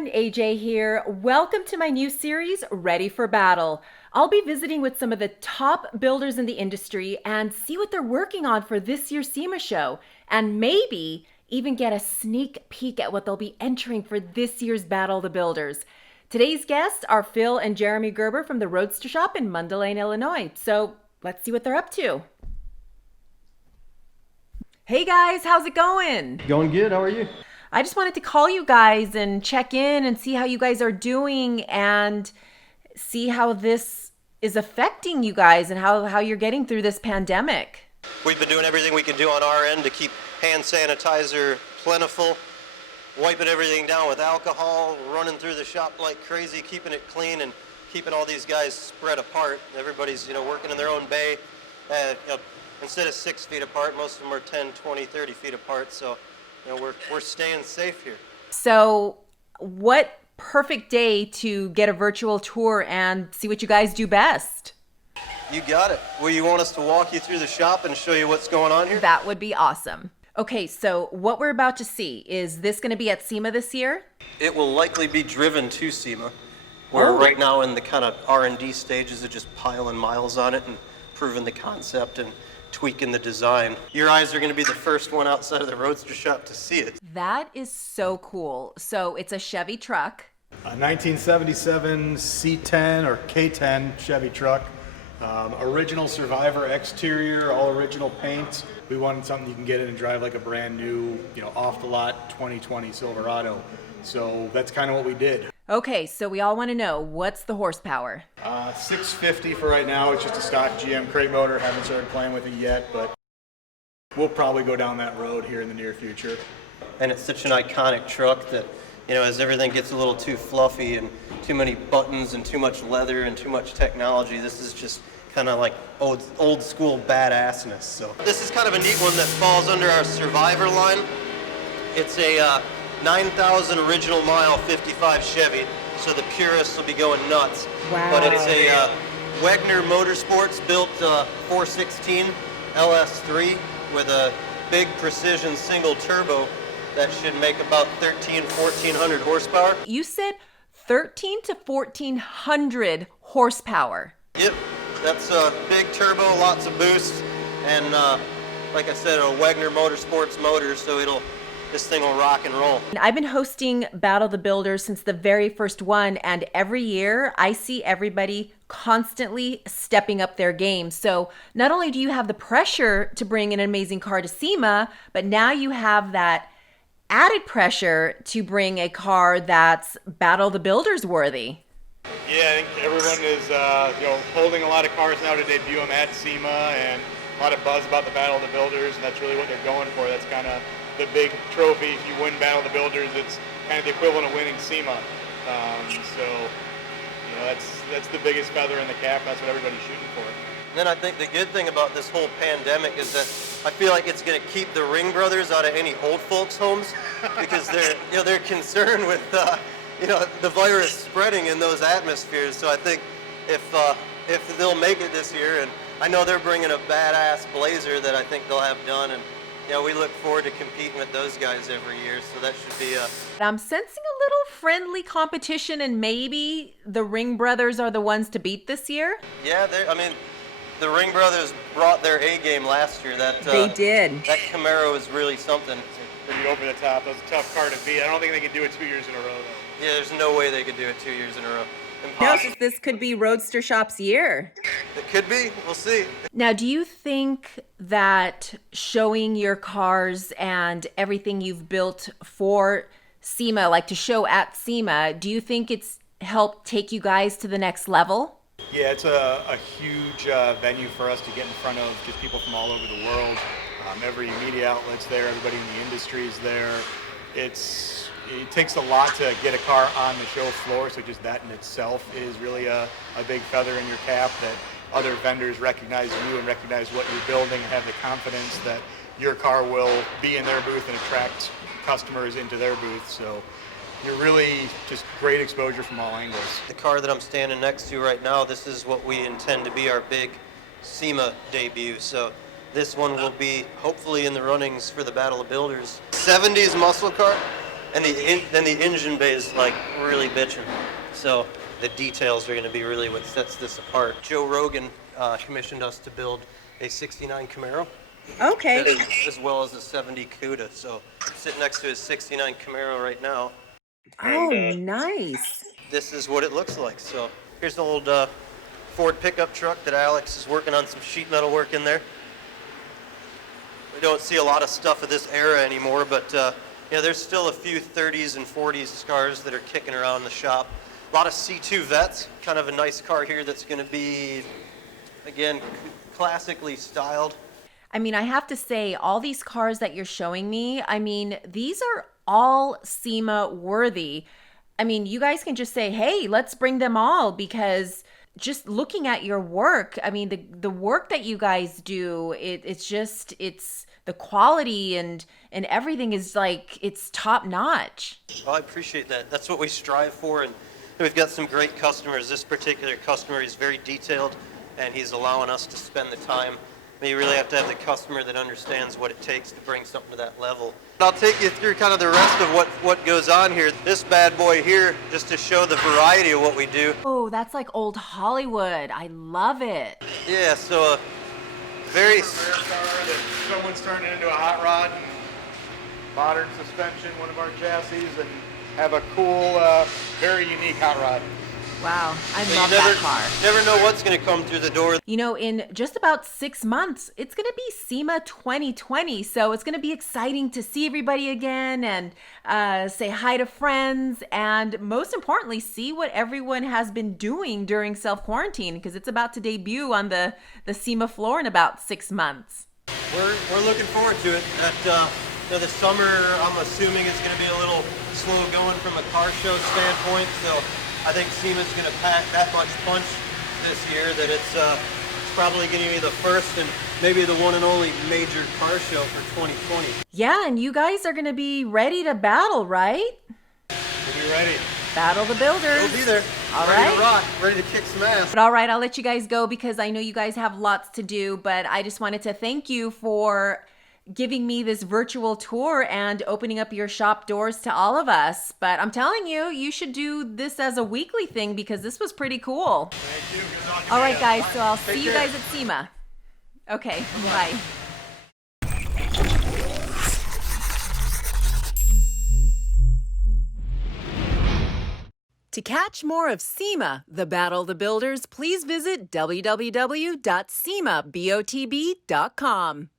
everyone, AJ here. Welcome to my new series, Ready for Battle. I'll be visiting with some of the top builders in the industry and see what they're working on for this year's SEMA Show, and maybe even get a sneak peek at what they'll be entering for this year's Battle of the Builders. Today's guests are Phil and Jeremy Gerber from the Roadster Shop in Mundelein, Illinois. So let's see what they're up to. Hey guys, how's it going? Going good, how are you? I just wanted to call you guys and check in and see how you guys are doing and see how this is affecting you guys and how you're getting through this pandemic. We've been doing everything we can do on our end to keep hand sanitizer plentiful, wiping everything down with alcohol, running through the shop like crazy, keeping it clean and keeping all these guys spread apart. Everybody's, working in their own bay. Instead of 6 feet apart, most of them are 10, 20, 30 feet apart. So, we're staying safe here. So what perfect day to get a virtual tour and see what you guys do best? You got it. Well, you want us to walk you through the shop and show you what's going on here? That would be awesome. Okay, so what we're about to see, is this going to be at SEMA this year? It will likely be driven to SEMA. We're right now in the kind of R&D stages of just piling miles on it and proving the concept and tweaking the design. Your eyes are going to be the first one outside of the Roadster Shop to see it. That is so cool. So it's a Chevy truck. A 1977 C10 or K10 Chevy truck. Original Survivor exterior, all original paint. We wanted something you can get in and drive like a brand new, off the lot 2020 Silverado. So that's kind of what we did. Okay, so we all want to know, what's the horsepower? 650 for right now. It's just a stock GM crate motor. Haven't started playing with it yet, but we'll probably go down that road here in the near future. And it's such an iconic truck that, as everything gets a little too fluffy and too many buttons and too much leather and too much technology, this is just kind of like old school badassness. So this is kind of a neat one that falls under our Survivor line. It's a 9,000 original mile 55 Chevy, so the purists will be going nuts. Wow. But it's a Wegner Motorsports built 416 LS3 with a big precision single turbo that should make about 1,400 horsepower. You said 1,300 to 1,400 horsepower. Yep, that's a big turbo, lots of boost, and like I said, a Wegner Motorsports motor, so this thing will rock and roll. I've been hosting Battle of the Builders since the very first one, and every year I see everybody constantly stepping up their game. So not only do you have the pressure to bring an amazing car to SEMA, but now you have that added pressure to bring a car that's Battle of the Builders worthy. Yeah, I think everyone is holding a lot of cars now to debut them at SEMA, and a lot of buzz about the Battle of the Builders, and that's really what they're going for. That's kind of the big trophy. If you win Battle of the Builders, it's kind of the equivalent of winning SEMA. That's the biggest feather in the cap. That's what everybody's shooting for. And then I think the good thing about this whole pandemic is that I feel like it's going to keep the Ringbrothers out of any old folks' homes because they're concerned with the virus spreading in those atmospheres. So I think if they'll make it this year, and I know they're bringing a badass Blazer that I think they'll have done, and we look forward to competing with those guys every year, so that should be I'm sensing a little friendly competition, and maybe the Ringbrothers are the ones to beat this year? Yeah, the Ringbrothers brought their A game last year. They did. That Camaro is really something. Pretty over the top. That was a tough car to beat. I don't think they could do it 2 years in a row, though. Yeah, there's no way they could do it 2 years in a row. No, Impossible. this could be Roadster Shop's year. It could be. We'll see. Now, do you think that showing your cars and everything you've built for SEMA, like to show at SEMA, do you think it's helped take you guys to the next level? Yeah, it's a huge venue for us to get in front of just people from all over the world. Every media outlet's there, everybody in the industry is there. It takes a lot to get a car on the show floor, so just that in itself is really a big feather in your cap, that other vendors recognize you and recognize what you're building and have the confidence that your car will be in their booth and attract customers into their booth. So you're really just great exposure from all angles. The car that I'm standing next to right now, this is what we intend to be our big SEMA debut. So this one will be hopefully in the runnings for the Battle of Builders. 70s muscle car, And then the engine bay is like really bitching. So the details are going to be really what sets this apart. Joe Rogan commissioned us to build a 69 Camaro. Okay. As well as a 70 Cuda. So I'm sitting next to his 69 Camaro right now. Oh, nice. This is what it looks like. So here's the old Ford pickup truck that Alex is working on some sheet metal work in there. We don't see a lot of stuff of this era anymore, but there's still a few 30s and 40s cars that are kicking around the shop. A lot of C2 Vets, kind of a nice car here that's going to be, again, classically styled. I mean, I have to say, all these cars that you're showing me, I mean, these are all SEMA worthy. I mean, you guys can just say, hey, let's bring them all, because just looking at your work, I mean, the work that you guys do, it's the quality and everything is like, it's top notch. Oh, I appreciate that. That's what we strive for, and we've got some great customers. This particular customer is very detailed, and he's allowing us to spend the time. I mean, you really have to have the customer that understands what it takes to bring something to that level. I'll take you through kind of the rest of what goes on here. This bad boy here, just to show the variety of what we do. Oh, that's like old Hollywood. I love it. Yeah, so very... Rare car that someone's turning into a hot rod, and modern suspension, one of our chassis, and have a cool, very unique hot rod. Wow, I love that car. Never know what's going to come through the door. You know, in just about 6 months, it's going to be SEMA 2020. So it's going to be exciting to see everybody again and say hi to friends. And most importantly, see what everyone has been doing during self-quarantine, because it's about to debut on the SEMA floor in about 6 months. We're looking forward to it. The summer, I'm assuming it's going to be a little slow going from a car show standpoint. So I think SEMA's going to pack that much punch this year that it's probably going to be the first and maybe the one and only major car show for 2020. Yeah, and you guys are going to be ready to battle, right? We'll be ready. Battle the builders. We'll be there. All ready right. to rock, ready to kick some ass. But all right, I'll let you guys go because I know you guys have lots to do, but I just wanted to thank you for giving me this virtual tour and opening up your shop doors to all of us. But I'm telling you, you should do this as a weekly thing because this was pretty cool. Thank you. Good talking to All you. right, guys, so I'll Take see you care. guys at SEMA. Okay, bye. To catch more of SEMA, the Battle of the Builders, please visit www.semabotb.com.